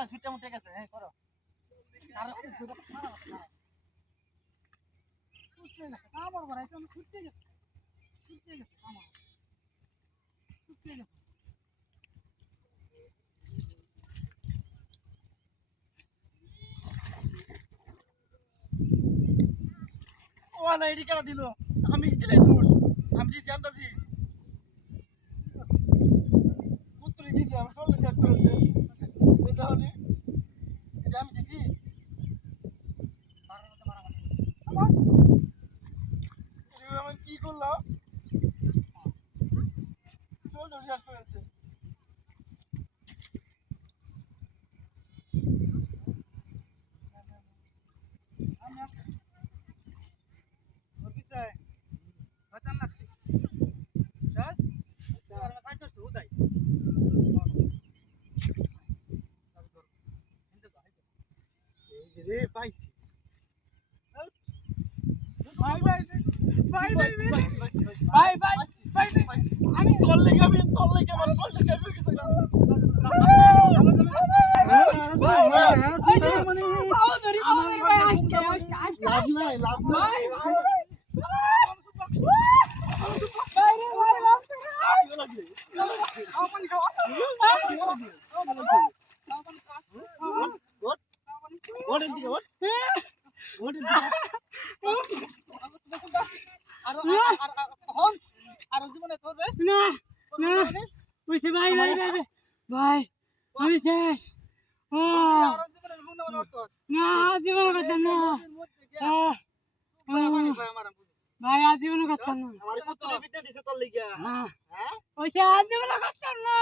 না ছুটে মুটে গেছে হ্যাঁ করো আর ছুটে গেছে আমার বড় এটা ছুটে গেছে আমার ছুটে গেছে ও না এডি কেন দিল আমি দিলাই দোষ আমি দিছি আন্দাজি পুত্র দিছি আমি 40 সেট করেছে তাহলে এটা আমি দিছি তার মধ্যে মারা আমার আমি কি করলাম 40 সেট করেছে আমি ওর পিছায় বাঁচান লাগছে চাস আর কাজ করছ উদাই এই যে রে পাইছি ভাই ভাই ভাই ভাই ভাই ভাই ভাই আমি তোর লেগে আমার শরীরটা শেষ হয়ে গেছে লাভ নাই আর জীবনে করবে না না বুঝছি ভাই ভাই ভাই ভাই আমি শেষ ও না জীবন কথা না ভাই আজীবন কথা না আমার কত বিদ্যা দিছে তোর লাগা হ্যাঁ ওইসে আজীবন কথা না